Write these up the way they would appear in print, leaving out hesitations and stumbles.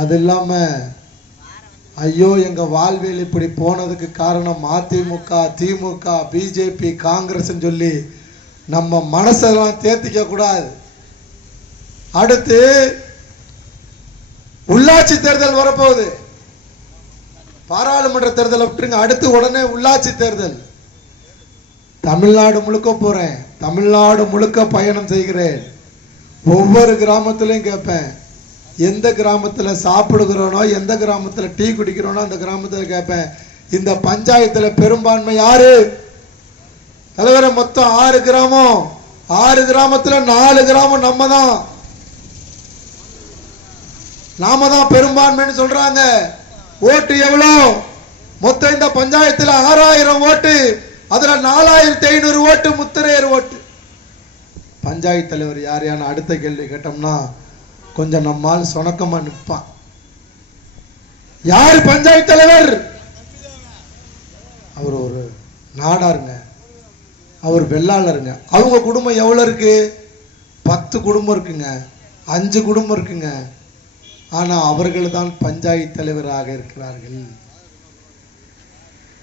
அது இல்லாம ஐயோ எங்க வாழ்வியல் இப்படி போனதுக்கு காரணம் அதிமுக, திமுக, பிஜேபி, காங்கிரஸ் சொல்லி நம்ம மனசெல்லாம் தேத்திக்க கூடாது. அடுத்து உள்ளாட்சி தேர்தல் வரப்போகுது. பாராளுமன்ற தேர்தலை விட்டுருங்க, அடுத்து உடனே உள்ளாட்சி தேர்தல். தமிழ்நாடு முழுக்க போறேன், தமிழ்நாடு முழுக்க பயணம் செய்கிறேன். ஒவ்வொரு கிராமத்திலையும் கேட்பேன், எந்த கிராமத்தில் சாப்பிடுகிறோனோ, எந்த கிராமத்தில் டீ குடிக்கிறோனோ அந்த கிராமத்தில் கேட்பேன், இந்த பஞ்சாயத்தில் பெரும்பான்மை யாரு தலைவரை? மொத்தம் 6 கிராமம், 6 கிராமத்தில் 4 கிராமம் நம்ம தான் பெரும்பான்மைன்னு சொல்றாங்க. ஓட்டு எவ்வளோ? மொத்தம் இந்த பஞ்சாயத்தில் 6000 ஓட்டு, அதுல 4500 ஓட்டு முத்திரையர் ஓட்டு. பஞ்சாயத்து தலைவர் யார் யான்னு அடுத்த கேள்வி கேட்டோம்னா கொஞ்சம் நம்மால் சொணக்கமா நிற்பான். யார் பஞ்சாயத்து தலைவர்? அவர் ஒரு நாடாருங்க, அவர் வெள்ளாளருங்க. அவங்க குடும்பம் எவ்வளவு இருக்கு? 10 குடும்பம் இருக்குங்க, 5 குடும்பம் இருக்குங்க. ஆனா அவர்கள் தான் பஞ்சாயத்து தலைவராக இருக்கிறார்கள்.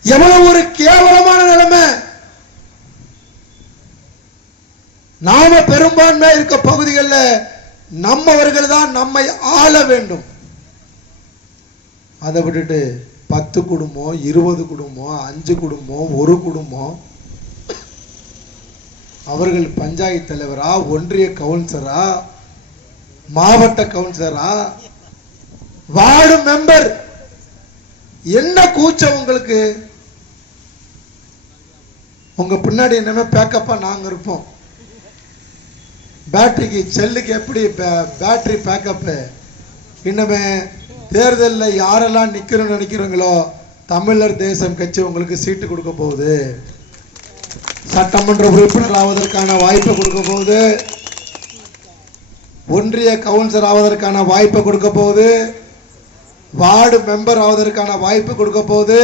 எவ்வளவு ஒரு கேவலமான நிலைமை! நாம பெரும்பான்மை இருக்க பகுதிகளில் நம்மவர்கள் தான் நம்மை ஆள வேண்டும். அதை விட்டுட்டு 10 குடும்பம், 20 குடும்பம், 5 குடும்பம், ஒரு குடும்பம், அவர்கள் பஞ்சாயத்து தலைவரா, ஒன்றிய கவுன்சிலரா, மாவட்ட கவுன்சிலரா, வார்டு மெம்பர், என்ன கூச்சம் உங்களுக்கு? உங்க பின்னாடி என்னமே பேக்கப்பா நாங்க இருப்போம். பேட்டரிக்கு செல்லுக்கு எப்படி பேட்டரி பேக்கப், இன்னமே தேர்தலில் யாரெல்லாம் நிக்கணும்னு நினைக்கிறீங்களோ தமிழர் தேசம் கட்சி உங்களுக்கு சீட்டு கொடுக்க போகுது. சட்டமன்ற உறுப்பினர் ஆவதற்கான வாய்ப்பை கொடுக்க போகுது, ஒன்றிய கவுன்சிலர் ஆவதற்கான வாய்ப்பை கொடுக்க போகுது, வார்டு மெம்பர் ஆவதற்கான வாய்ப்பு கொடுக்க போகுது,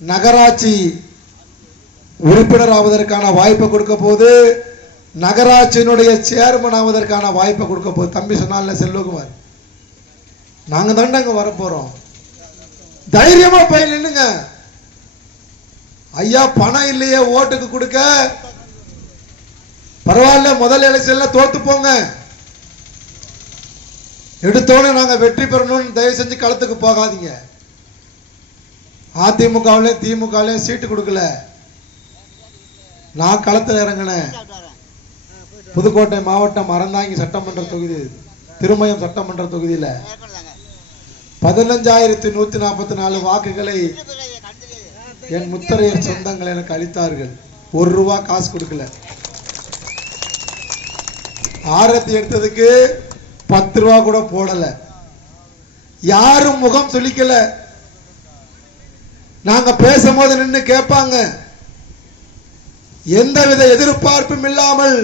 நகராட்சி உறுப்பினர் ஆவதற்கான வாய்ப்பை கொடுக்க போகுது, நகராட்சியினுடைய சேர்மன் ஆவதற்கான வாய்ப்பை கொடுக்க போகுது. தம்பி சொன்னால செல்வகுமார், நாங்க தாண்டாங்க வரப்போறோம். தைரியமா போய் நின்னுங்க. ஐயா பணம் இல்லையே ஓட்டுக்கு கொடுக்க, பரவாயில்ல முதல் எலெக்ஷன்ல தோத்து போங்க, எடுத்தோன்னு நாங்க வெற்றி பெறணும்னு தயவு செஞ்சு களத்துக்கு போகாதீங்க. அதிமுகவிலையும் திமுகவிலையும் சீட்டு கொடுக்கல, நான் களத்தில் இறங்கினேன். புதுக்கோட்டை மாவட்டம் அறந்தாங்கி சட்டமன்ற தொகுதி, திருமயம் சட்டமன்ற தொகுதியில 15,144 வாக்குகளை என் முத்தரையர் சொந்தங்கள் எனக்கு அளித்தார்கள். 1 ரூபா காசு கொடுக்கல. ஆரத்தி எடுத்ததுக்கு 10 ரூபா கூட போடல. யாரும் முகம் சொல்லிக்கல. நாங்க பேசும்போது நின்று கேட்பாங்க. எந்தவித எதிர்பார்ப்பும் இல்லாமல்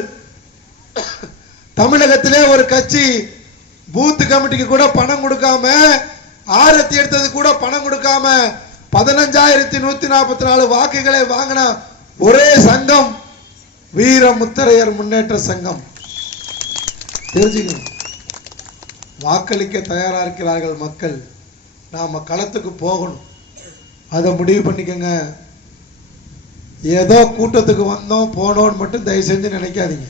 தமிழகத்திலே ஒரு கட்சி பூத் கமிட்டிக்கு கூட பணம் கொடுக்காம, ஆரத்தி எடுத்தது கூட பணம் கொடுக்காம 15,144 வாக்குகளை வாங்கின ஒரே சங்கம் வீர முத்தரையர் முன்னேற்ற சங்கம். தெரிஞ்சுக்கணும், வாக்களிக்க தயாரா இருக்கிறார்கள் மக்கள். நாம களத்துக்கு போகணும், அதை முடிவு பண்ணிக்கங்க. ஏதோ கூட்டத்துக்கு வந்தோம் போனோன்னு மட்டும் தயவு செஞ்சு நினைக்காதீங்க.